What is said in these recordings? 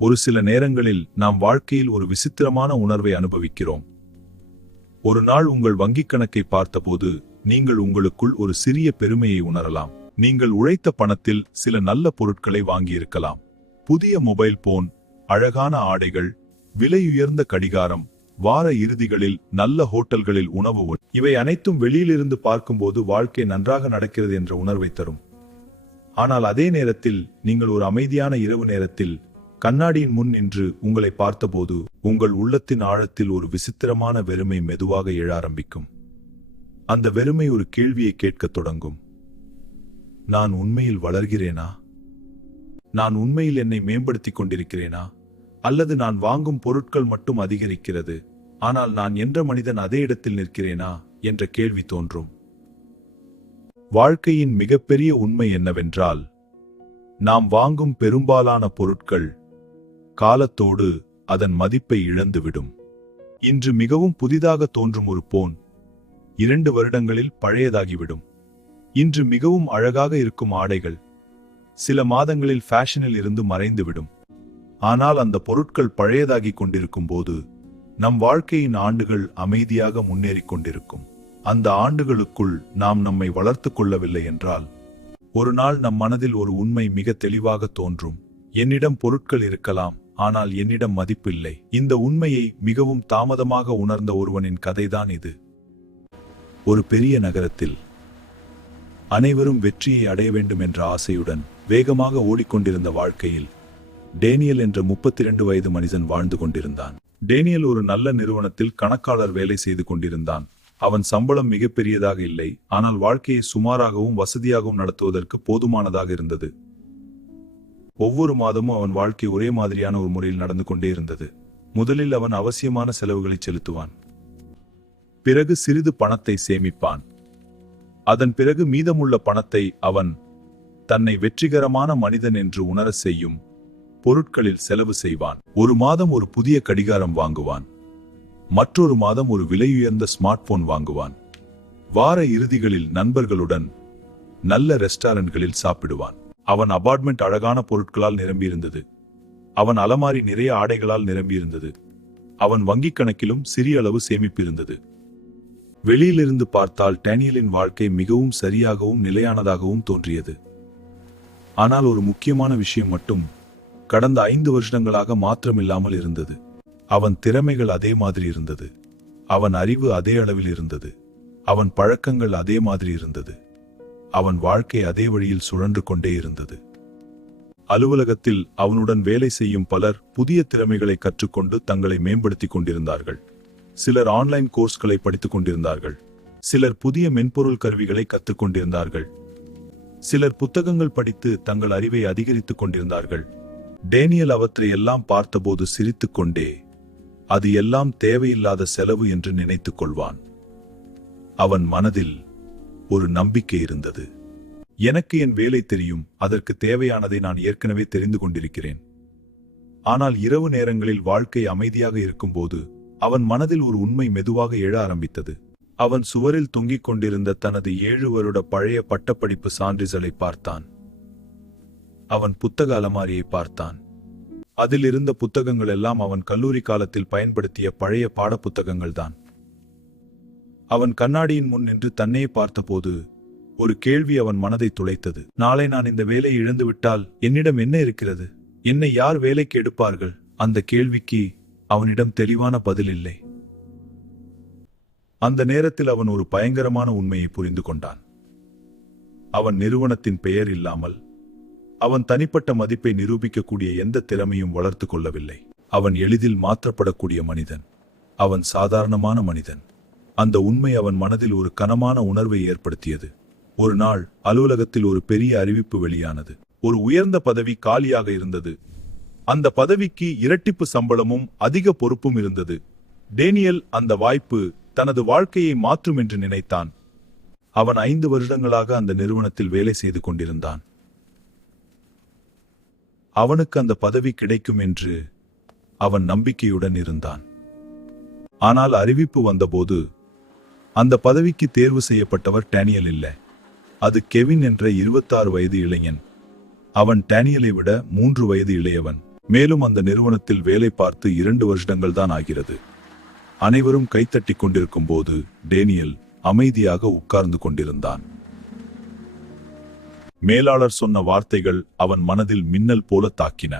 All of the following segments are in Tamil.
ஒரு சில நேரங்களில் நாம் வாழ்க்கையில் ஒரு விசித்திரமான உணர்வை அனுபவிக்கிறோம். ஒரு நாள் உங்கள் வங்கிக் கணக்கை பார்த்தபோது நீங்கள் உங்களுக்குள் ஒரு சிறிய பெருமையை உணரலாம். நீங்கள் உழைத்த பணத்தில் சில நல்ல பொருட்களை வாங்கியிருக்கலாம். புதிய மொபைல் போன், அழகான ஆடைகள், விலையுயர்ந்த கடிகாரம், வார இறுதிகளில் நல்ல ஹோட்டல்களில் உணவு. இவை அனைத்தும் வெளியிலிருந்து பார்க்கும்போது வாழ்க்கை நன்றாக நடக்கிறது என்ற உணர்வை தரும். ஆனால் அதே நேரத்தில் நீங்கள் ஒரு அமைதியான இரவு நேரத்தில் கண்ணாடியின் முன் நின்று உங்களை பார்த்தபோது உங்கள் உள்ளத்தின் ஆழத்தில் ஒரு விசித்திரமான வெறுமை மெதுவாக எழ ஆரம்பிக்கும். அந்த வெறுமை ஒரு கேள்வியை கேட்கத் தொடங்கும். நான் உண்மையில் வளர்கிறேனா? நான் உண்மையில் என்னை மேம்படுத்திக் கொண்டிருக்கிறேனா? அல்லது நான் வாங்கும் பொருட்கள் மட்டும் அதிகரிக்கிறது, ஆனால் நான் என்ற மனிதன் அதே இடத்தில் நிற்கிறேனா என்ற கேள்வி தோன்றும். வாழ்க்கையின் மிகப்பெரிய உண்மை என்னவென்றால், நாம் வாங்கும் பெரும்பாலான பொருட்கள் காலத்தோடு அதன் மதிப்பை இழந்துவிடும். இன்று மிகவும் புதிதாக தோன்றும் ஒரு போன் 2 வருடங்களில் பழையதாகிவிடும். இன்று மிகவும் அழகாக இருக்கும் ஆடைகள் சில மாதங்களில் ஃபேஷனில் இருந்து மறைந்துவிடும். ஆனால் அந்த பொருட்கள் பழையதாகி கொண்டிருக்கும் போது நம் வாழ்க்கையின் ஆண்டுகள் அமைதியாக முன்னேறிக் கொண்டிருக்கும். அந்த ஆண்டுகளுக்குள் நாம் நம்மை வளர்த்து கொள்ளவில்லை என்றால், ஒரு நாள் நம் மனதில் ஒரு உண்மை மிக தெளிவாக தோன்றும். என்னிடம் பொருட்கள் இருக்கலாம், ஆனால் என்னிடம் மதிப்பில்லை. இந்த உண்மையை மிகவும் தாமதமாக உணர்ந்த ஒருவனின் கதைதான் இது. ஒரு பெரிய நகரத்தில் அனைவரும் வெற்றியை அடைய வேண்டும் என்ற ஆசையுடன் வேகமாக ஓடிக்கொண்டிருந்த வாழ்க்கையில் டேனியல் என்ற 32 வயது மனிதன் வாழ்ந்து கொண்டிருந்தான். டேனியல் ஒரு நல்ல நிறுவனத்தில் கணக்காளர் வேலை செய்து கொண்டிருந்தான். அவன் சம்பளம் மிகப்பெரியதாக இல்லை, ஆனால் வாழ்க்கையை சுமாராகவும் வசதியாகவும் நடத்துவதற்கு போதுமானதாக இருந்தது. ஒவ்வொரு மாதமும் அவன் வாழ்க்கை ஒரே மாதிரியான ஒரு முறையில் நடந்து கொண்டே இருந்தது. முதலில் அவன் அவசியமான செலவுகளை செலுத்துவான். பிறகு சிறிது பணத்தை சேமிப்பான். அதன் பிறகு மீதமுள்ள பணத்தை அவன் தன்னை வெற்றிகரமான மனிதன் என்று உணர செய்யும் பொருட்களில் செலவு செய்வான். ஒரு மாதம் ஒரு புதிய கடிகாரம் வாங்குவான். மற்றொரு மாதம் ஒரு விலையுயர்ந்த ஸ்மார்ட் போன் வாங்குவான். வார இறுதிகளில் நண்பர்களுடன் நல்ல ரெஸ்டாரண்ட்களில் சாப்பிடுவான். அவன் அபார்ட்மெண்ட் அழகான பொருட்களால் நிரம்பியிருந்தது. அவன் அலமாரி நிறைய ஆடைகளால் நிரம்பியிருந்தது. அவன் வங்கிக் கணக்கிலும் சிறிய அளவு சேமிப்பு இருந்தது. வெளியிலிருந்து பார்த்தால் டேனியலின் வாழ்க்கை மிகவும் சரியாகவும் நிலையானதாகவும் தோன்றியது. ஆனால் ஒரு முக்கியமான விஷயம் மட்டும் கடந்த 5 வருஷங்களாக மாற்றமில்லாமல் இருந்தது. அவன் திறமைகள் அதே மாதிரி இருந்தது. அவன் அறிவு அதே அளவில் இருந்தது. அவன் பழக்கங்கள் அதே மாதிரி இருந்தது. அவன் வாழ்க்கை அதே வழியில் சுழன்று கொண்டே இருந்தது. அலுவலகத்தில் அவனுடன் வேலை செய்யும் பலர் புதிய திறமைகளை கற்றுக்கொண்டு தங்களை மேம்படுத்திக் கொண்டிருந்தார்கள். சிலர் ஆன்லைன் கோர்ஸ்களை படித்துக் கொண்டிருந்தார்கள். சிலர் புதிய மென்பொருள் கருவிகளை கற்றுக்கொண்டிருந்தார்கள். சிலர் புத்தகங்கள் படித்து தங்கள் அறிவை அதிகரித்துக் கொண்டிருந்தார்கள். டேனியல் அவற்றை எல்லாம் பார்த்தபோது சிரித்துக் கொண்டே அது எல்லாம் தேவையில்லாத செலவு என்று நினைத்துக் கொள்வான். அவன் மனதில் ஒரு நம்பிக்கை இருந்தது. எனக்கு என் வேலை தெரியும், அதற்கு தேவையானதை நான் ஏற்கனவே தெரிந்து கொண்டிருக்கிறேன். ஆனால் இரவு நேரங்களில் வாழ்க்கை அமைதியாக இருக்கும்போது அவன் மனதில் ஒரு உண்மை மெதுவாக எழ ஆரம்பித்தது. அவன் சுவரில் தொங்கிக் கொண்டிருந்த தனது 7 வருட பழைய பட்டப்படிப்பு சான்றிதழை பார்த்தான். அவன் புத்தக அலமாரியை பார்த்தான். அதில் இருந்த புத்தகங்கள் எல்லாம் அவன் கல்லூரி காலத்தில் பயன்படுத்திய பழைய பாடப்புத்தகங்கள் தான். அவன் கண்ணாடியின் முன் நின்று தன்னையே பார்த்தபோது ஒரு கேள்வி அவன் மனதை துளைத்தது. நாளை நான் இந்த வேலையை இழந்துவிட்டால் என்னிடம் என்ன இருக்கிறது? என்னை யார் வேலைக்கு எடுப்பார்கள்? அந்த கேள்விக்கு அவனிடம் தெளிவான பதில் இல்லை. அந்த நேரத்தில் அவன் ஒரு பயங்கரமான உண்மையை புரிந்து கொண்டான். அவன் நிறுவனத்தின் பெயர் இல்லாமல் அவன் தனிப்பட்ட மதிப்பை நிரூபிக்கக்கூடிய எந்த திறமையும் வளர்த்து கொள்ளவில்லை. அவன் எளிதில் மாற்றப்படக்கூடிய மனிதன். அவன் சாதாரணமான மனிதன். அந்த உண்மை அவன் மனதில் ஒரு கனமான உணர்வை ஏற்படுத்தியது. ஒரு நாள் அலுவலகத்தில் ஒரு பெரிய அறிவிப்பு வெளியானது. ஒரு உயர்ந்த பதவி காலியாக இருந்தது. அந்த பதவிக்கு இரட்டிப்பு சம்பளமும் அதிக பொறுப்பும் இருந்தது. டேனியல் அந்த வாய்ப்பு தனது வாழ்க்கையை மாற்றும் என்று நினைத்தான். அவன் 5 வருடங்களாக அந்த நிறுவனத்தில் வேலை செய்து கொண்டிருந்தான். அவனுக்கு அந்த பதவி கிடைக்கும் என்று அவன் நம்பிக்கையுடன் இருந்தான். ஆனால் அறிவிப்பு வந்தபோது அந்த பதவிக்கு தேர்வு செய்யப்பட்டவர் டேனியல் இல்லை. அது கெவின் என்ற 26 வயது இளைஞன். அவன் டேனியலை விட 3 வயது இளையவன். மேலும் அந்த நிறுவனத்தில் வேலை பார்த்து 2 வருடங்கள் தான் ஆகிறது. அனைவரும் கைத்தட்டி கொண்டிருக்கும் போது டேனியல் அமைதியாக உட்கார்ந்து கொண்டிருந்தான். மேலாளர் சொன்ன வார்த்தைகள் அவன் மனதில் மின்னல் போல தாக்கின.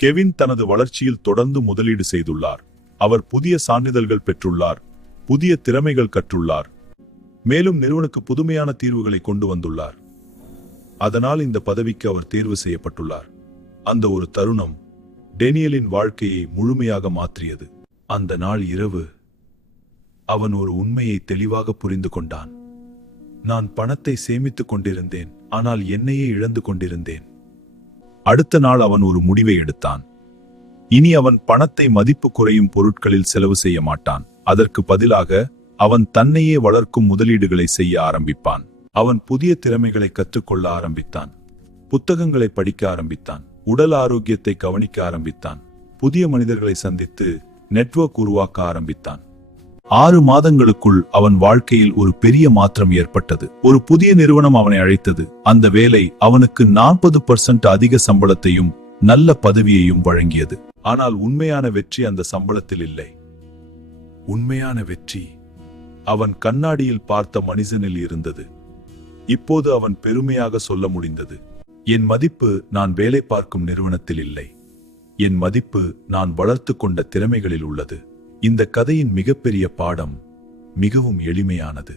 கெவின் தனது வளர்ச்சியில் தொடர்ந்து முதலீடு செய்துள்ளார். அவர் புதிய சான்றிதழ்கள் பெற்றுள்ளார், புதிய திறமைகள் கற்றுள்ளார், மேலும் நிறுவனக்கு புதுமையான தீர்வுகளை கொண்டு வந்துள்ளார். அதனால் இந்த பதவிக்கு அவர் தேர்வு செய்யப்பட்டுள்ளார். அந்த ஒரு தருணம் டேனியலின் வாழ்க்கையை முழுமையாக மாற்றியது. அந்த நாள் இரவு அவன் ஒரு உண்மையை தெளிவாக புரிந்து கொண்டான். நான் பணத்தை சேமித்துக் கொண்டிருந்தேன், ஆனால் என்னையே இழந்து கொண்டிருந்தேன். அடுத்த நாள் அவன் ஒரு முடிவை எடுத்தான். இனி அவன் பணத்தை மதிப்பு குறையும் பொருட்களில் செலவு செய்ய மாட்டான். அதற்கு பதிலாக அவன் தன்னையே வளர்க்கும் முதலீடுகளை செய்ய ஆரம்பிப்பான். அவன் புதிய திறமைகளை கற்றுக்கொள்ள ஆரம்பித்தான், புத்தகங்களை படிக்க ஆரம்பித்தான், உடல் ஆரோக்கியத்தை கவனிக்க ஆரம்பித்தான், புதிய மனிதர்களை சந்தித்து நெட்வொர்க் உருவாக்க ஆரம்பித்தான். 6 மாதங்களுக்குள் அவன் வாழ்க்கையில் ஒரு பெரிய மாற்றம் ஏற்பட்டது. ஒரு புதிய நிறுவனம் அவனை அழைத்தது. அந்த வேலை அவனுக்கு 40% அதிக சம்பளத்தையும் நல்ல பதவியையும் வழங்கியது. ஆனால் உண்மையான வெற்றி அந்த சம்பளத்தில் இல்லை. உண்மையான வெற்றி அவன் கண்ணாடியில் பார்த்த மனிதனில் இருந்தது. இப்போது அவன் பெருமையாக சொல்ல முடிந்தது, என் மதிப்பு நான் வேலை பார்க்கும் நிறுவனத்தில் இல்லை, என் மதிப்பு நான் வளர்த்து கொண்ட திறமைகளில் உள்ளது. இந்த கதையின் மிகப்பெரிய பாடம் மிகவும் எளிமையானது.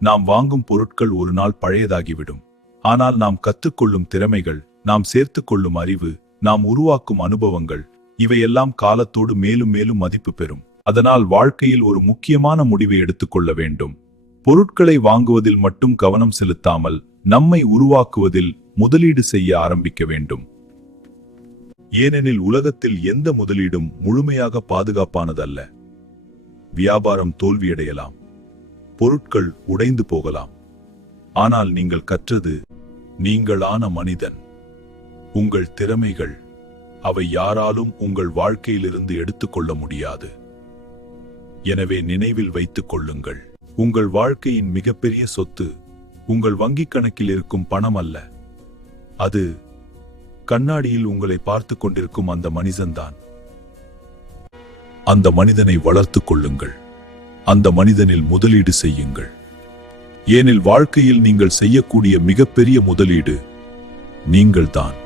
நாம் வாங்கும் பொருட்கள் ஒரு நாள் பழையதாகிவிடும். ஆனால் நாம் கற்றுக்கொள்ளும் திறமைகள், நாம் சேர்த்துக்கொள்ளும் அறிவு, நாம் உருவாக்கும் அனுபவங்கள், இவையெல்லாம் காலத்தோடு மேலும் மேலும் மதிப்பு பெறும். அதனால் வாழ்க்கையில் ஒரு முக்கியமான முடிவை எடுத்துக்கொள்ள வேண்டும். பொருட்களை வாங்குவதில் மட்டும் கவனம் செலுத்தாமல் நம்மை உருவாக்குவதில் முதலீடு செய்ய ஆரம்பிக்க வேண்டும். ஏனெனில் உலகத்தில் எந்த முதலீடும் முழுமையாக பாதுகாப்பானதல்ல. வியாபாரம் தோல்வியடையலாம், பொருட்கள் உடைந்து போகலாம். ஆனால் நீங்கள் கற்றது, நீங்களான மனிதன், உங்கள் திறமைகள், அவை யாராலும் உங்கள் வாழ்க்கையிலிருந்து எடுத்துக்கொள்ள முடியாது. எனவே நினைவில் வைத்துக் கொள்ளுங்கள், உங்கள் வாழ்க்கையின் மிகப்பெரிய சொத்து உங்கள் வங்கிக் கணக்கில் இருக்கும் பணம் அல்ல, அது கண்ணாடியில் உங்களை பார்த்து கொண்டிருக்கும் அந்த மனிதன்தான். அந்த மனிதனை வளர்த்துக் கொள்ளுங்கள், அந்த மனிதனில் முதலீடு செய்யுங்கள். ஏனில் வாழ்க்கையில் நீங்கள் செய்யக்கூடிய மிகப்பெரிய முதலீடு நீங்கள்தான்.